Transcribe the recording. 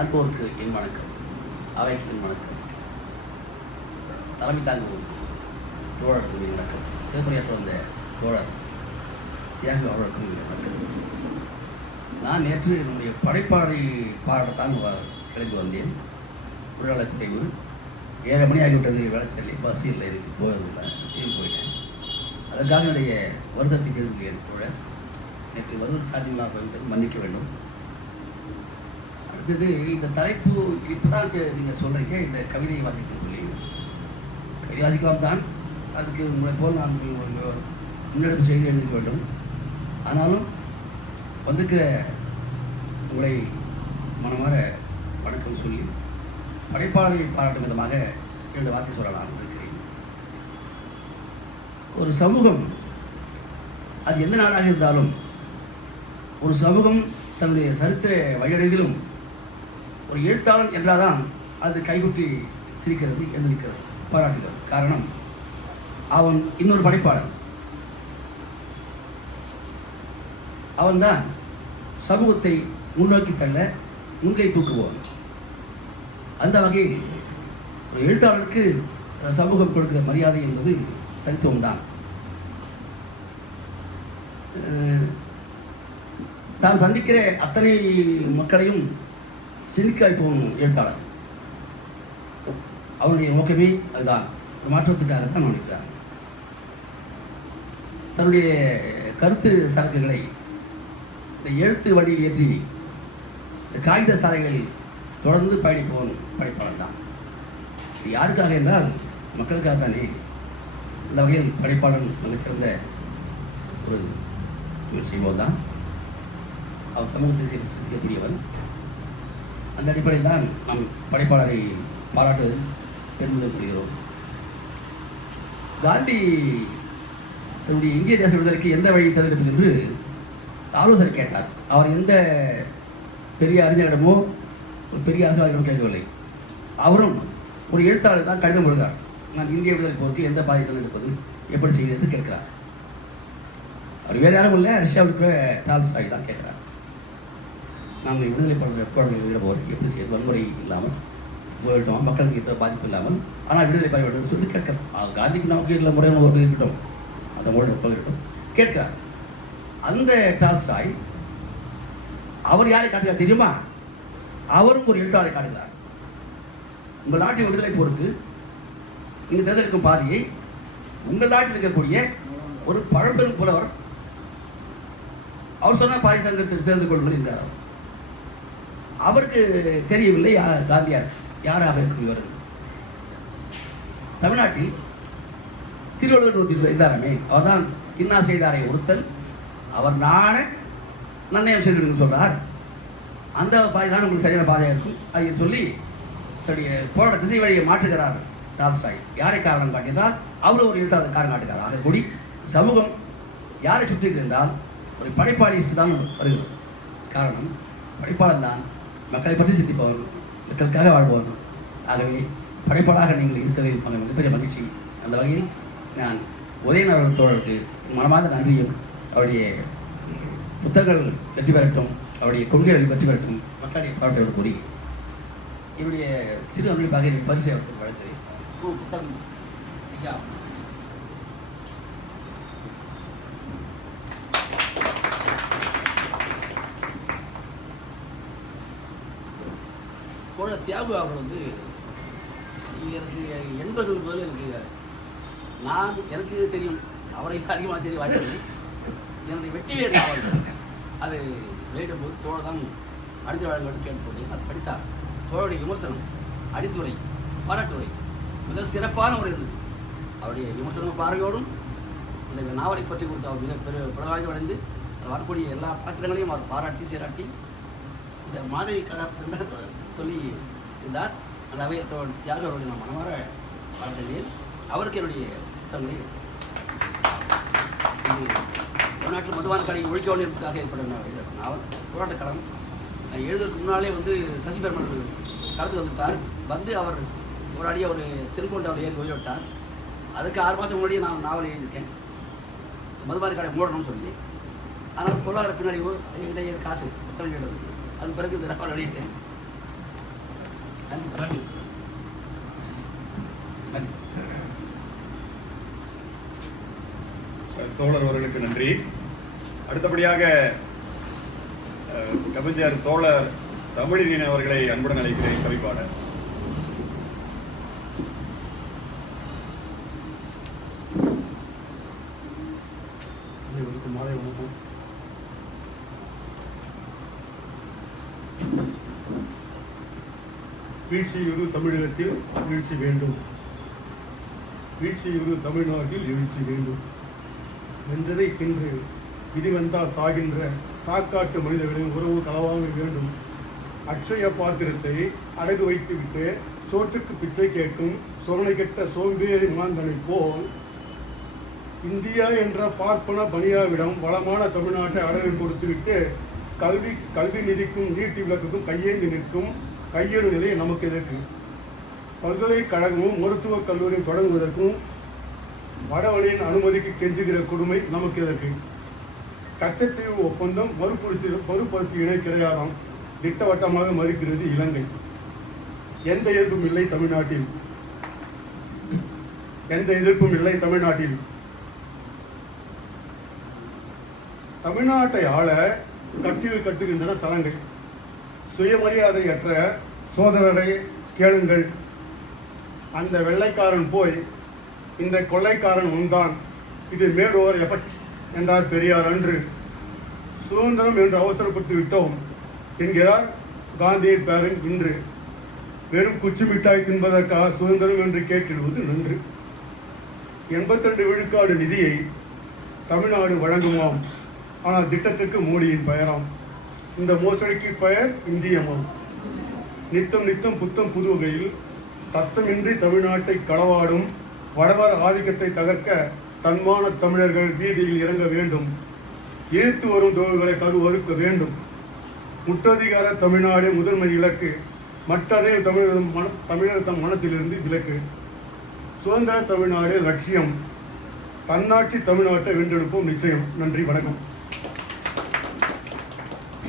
ஆண்டோருக்கு என் வணக்கம், அவைக்கு என் வணக்கம், தலைமை தாங்கும் தோழர்களுக்கு என் வணக்கம், சிறப்புரையாற்ற வந்த தோழர் தியாகி அவர்களுக்கும் என் வணக்கம். நான் நேற்று என்னுடைய படைப்பாளரை பாராட்டத்தான் கிளம்பி வந்தேன். உடல்நலக் குறைவு, 7 மணி ஆகிவிட்டது, வேளச்சேரி பஸ் இல்லை, இருக்குது போவதில்லை, போயிட்டேன். அதற்காக என்னுடைய வருத்தத்தை தெரிவிக்கிறேன் தோழர். நேற்று வருவது சாத்தியமாக போய்விட்டது, மன்னிக்க வேண்டும். அடுத்தது இந்த தலைப்பு இப்போ தான் நீங்கள் சொல்கிறீங்க, இந்த கவிதையை வாசிக்கணும்னு சொல்லி. கவிதை வாசிக்கலாம் தான், அதுக்கு உங்களை போல் நான் முன்னெடுப்பு செய்து எழுதிக்க வேண்டும். ஆனாலும் வந்திருக்கிற உங்களை மனமாற வணக்கம் சொல்லி படைப்பாளரை பாராட்டும் விதமாக 2 வார்த்தை சொல்லலாம் இருக்கிறேன். ஒரு சமூகம், அது எந்த நாடாக இருந்தாலும், ஒரு சமூகம் தன்னுடைய சரித்திர வழியடையிலும் ஒரு எழுத்தாளன் என்றால்தான் அது கைகுட்டி சிரிக்கிறது, எந்திரிக்கிறது, பாராட்டுகிறது. காரணம், அவன் இன்னொரு படைப்பாளன். அவன்தான் சமூகத்தை முன்னோக்கி தள்ள முன்கை தூக்குவோன். அந்த வகையில் ஒரு எழுத்தாளருக்கு சமூகம் கொடுக்கிற மரியாதை என்பது தனித்துவம்தான். தான் சந்திக்கிற அத்தனை மக்களையும் சிந்திக்க வைப்போம் எழுத்தாளர். அவனுடைய நோக்கமே அதுதான், மாற்றத்துக்காகத்தான் அவனுக்கு தன்னுடைய கருத்து சரக்குகளை இந்த எழுத்து வழியில் ஏற்றி இந்த காகித சாலைகளில் தொடர்ந்து பயணிப்பவன் படைப்பாளர் தான். இது யாருக்காக என்றால் மக்களுக்காக தானே. இந்த வகையில் படைப்பாளன் மிக சிறந்த ஒரு செய்வோம் தான். அவர் சமூகத்தை சிந்திக்கக்கூடியவன். அந்த அடிப்படையில் தான் நாம் படைப்பாளரை பாராட்டுவதில் பெருமிதப்படுகிறோம். காந்தி தன்னுடைய இந்திய தேச விடுதலைக்கு எந்த வழி தேர்ந்தெடுப்பது என்று ஆலோசனை கேட்டார். அவர் எந்த பெரிய அறிஞரிடமோ ஒரு பெரிய அரசியல்வாதியிடம் கேட்கவில்லை. அவரும் ஒரு எழுத்தாளர் தான் கடிதம் எழுதார். நான் இந்திய விடுதலை போருக்கு எந்த பாதை தேர்ந்தெடுப்பது, எப்படி செய்வது என்று கேட்கிறார். அவர் வேறு யாரும் இல்லை, ரஷ்யாவுக்கு டால்ஸ்டாய் தான் கேட்கிறார். நாங்கள் விடுதலை போராட்டங்கள் போகிறோம், எப்படி செய்வது, வன்முறை இல்லாமல் போயிட்டோம், மக்களுக்கு எந்த பாதிப்பு இல்லாமல், ஆனால் விடுதலை பெற வேண்டும் சொல்லி கேட்கிறோம். காந்திக்கு நமக்கு இல்லை முறையான ஒரு இருக்கட்டும், அந்த முறை போயிட்டோம் கேட்கிறார். அந்த டால்ஸ்டாய் அவர் யாரை காட்டுகிறார் தெரியுமா? அவரும் ஒரு எழுத்தாளரை காட்டுகிறார். உங்கள் நாட்டின் விடுதலை போருக்கு நீங்கள் தேர்ந்தெடுக்கும் பாதையை உங்கள் நாட்டில் இருக்கக்கூடிய ஒரு பழம்பெரும் புலவர் அவர் சொன்ன பாதை தங்கத்தில் சேர்ந்து கொள்வது என்றார். அவருக்கு தெரியவில்லை காந்தியார் யாராக இருக்கும் இவர். தமிழ்நாட்டில் திருவள்ளுவர் இருந்தாரமே, அவர் தான் இன்னா செய்தாரை ஒருத்தல் அவர் நான நன்னயம் செய்து சொல்றார். அந்த பாதை தான் உங்களுக்கு சரியான பாதையாக இருக்கும் அப்படின்னு சொல்லி தன்னுடைய போராட்ட திசை வழியை மாற்றுகிறார் டால்ஸ்டாய். யாரை காரணம் காட்டினால் அவரும் ஒரு எழுத்தாளர் காரணம் காட்டுகிறார். ஆகக்கூடி சமூகம் யாரை சுற்றி இருந்தால் ஒரு படைப்பாளிக்கு தான் வருகிறது. காரணம், படைப்பாளன் தான் மக்களை பற்றி சிந்திப்பவன், மக்களுக்காக வாழ்பவன். ஆகவே படைப்பாளாக நீங்கள் இருக்கிறது மிகப்பெரிய மகிழ்ச்சி. அந்த வகையில் நான் உதயன் அவர்கள் தோழருக்கு மனமார்ந்த நன்றியும், அவருடைய புத்தகங்கள் வெற்றி பெறட்டும், அவருடைய கொள்கைகள் வெற்றி பெறட்டும், மக்களுடைய பாராட்டுகள் கூறி என்னுடைய சிறு அன்பளிப்பாக பரிசை அவருக்கு வழங்குகிறேன். புத்தகம் ஐயா தியாகு அவர் எனக்கு 80 முதல்ல எனக்கு தெரியும், அவரை அதிகமாக தெரிய வாய்ப்பு. எனது வெற்றிவேல் நாவல் அது வெளியிடும் போது தோழர் தான் அடித்து வழங்கப்பட்டு கேட்டுக்கொண்டேன். அது படித்தார். தோழருடைய விமர்சனம், அடித்துரை, பாராட்டுரை மிக சிறப்பான ஒரு இருந்தது. அவருடைய விமர்சன பார்வையோடும் இந்த நாவலை பற்றி கொடுத்து அவர் மிக பிரகாசம் அடைந்து வரக்கூடிய எல்லா பாத்திரங்களையும் அவர் பாராட்டி சீராட்டி இந்த மாதிரி கதாபாத்திரம் சொல்லி இருந்தார். அந்த அவையத்தோடு தியாக அவருடைய நான் மனமாற வாழ்த்துகிறேன். அவருக்கு என்னுடைய புத்தகங்களை தமிழ்நாட்டில் மதுபான கடை ஒழிக்க வேண்டும் என்பதற்காக ஏற்பட்ட நாவல் போராட்டக் களம். எழுதுவதற்கு முன்னாலே சசிபெருமன் களத்துக்கு வந்துவிட்டார். அவர் போராடிய ஒரு செல்போன் டவர் ஏறி போய்விட்டார். அதுக்கு 6 மாதம் முன்னாடியே நான் நாவல் எழுதியிருக்கேன், மதுபான கடை மூடணும்னு சொல்லி. ஆனால் பொருளாதார பின்னடைவு, இடையே காசு புத்தகம் எழுதுது. அதன் பிறகு இந்த நாவல் வெளியிட்டேன். நன்றி. நன்றி. தோழர் அவர்களுக்கு நன்றி. அடுத்தபடியாக கவிஞர் தோழர் தமிழினி அவர்களை அன்புடன் அழைக்கிறேன் கவிப்பாட. மாலை வணக்கம். வீழ்ச்சியுறு தமிழகத்தில் வீழ்ச்சி வேண்டும், வீழ்ச்சியுறு தமிழ்நாட்டில் எழுச்சி வேண்டும். வென்றதை தின்று விதி வந்தால் சாகின்ற சாக்காட்டு மனிதர்களின் உறவு களவாக வேண்டும். அக்ஷய பாத்திரத்தை அடகு வைத்துவிட்டு சோற்றுக்கு பிச்சை கேட்கும் சோழனை கெட்ட சோம்பேறி மாந்தனை போல் இந்தியா என்ற பார்ப்பன பனியாவிடம் வளமான தமிழ்நாட்டை அடகு கொடுத்துவிட்டு கல்வி நிதிக்கும் நீட்டி விளக்குக்கும் கையேந்தி நிற்கும் கையேடு நிலை நமக்கு எதற்கு? பல்கலைக்கழகமும் மருத்துவக் கல்லூரியும் தொடங்குவதற்கும் வடவழியின் அனுமதிக்கு கெஞ்சுகிற கொடுமை நமக்கு எதற்கு? கச்சத்தீவு ஒப்பந்தம் மறுபரிசீலனை கிடையாதாம், திட்டவட்டமாக மறுக்கிறது இலங்கை. எந்த எதிர்ப்பும் இல்லை தமிழ்நாட்டில், எந்த எதிர்ப்பும் இல்லை தமிழ்நாட்டில். தமிழ்நாட்டை ஆள கட்சிகள் கட்டுகின்றன சலங்கை. சுயமரியாதையற்ற சோதரரை கேளுங்கள். அந்த வெள்ளைக்காரன் போய் இந்த கொள்ளைக்காரன் உந்தான், இது மேட் ஓவர் எஃபெக்ட் என்றார் பெரியார் அன்று. சுதந்திரம் என்று அவசரப்பட்டு விட்டோம் என்கிறார் காந்தியின் பேரன் இன்று. வெறும் குச்சி மிட்டாய் தின்பதற்காக சுதந்திரம் என்று கேட்டிடுவது நன்று. 82 விழுக்காடு நிதியை தமிழ்நாடு வழங்குமாம், ஆனால் திட்டத்திற்கு மோடியின் பெயராம். இந்த மோசடிக்கு பெயர் இந்தியமாம். நித்தம் நித்தம் புத்தம் புது வகையில் சத்தமின்றி தமிழ்நாட்டை களவாடும் வடவர் ஆதிக்கத்தை தகர்க்க தன்மான தமிழர்கள் வீதியில் இறங்க வேண்டும். இழுத்து வரும் தோள்களை கருவறுக்க வேண்டும். முற்றதிகார தமிழ்நாடு முதன்மை இலக்கு, மற்றதை தமிழர் தம் மனத்திலிருந்து விலக்கு. சுதந்திர தமிழ்நாடு லட்சியம், தன்னாட்சி தமிழ்நாட்டை வென்றெடுப்போம் நிச்சயம். நன்றி, வணக்கம்.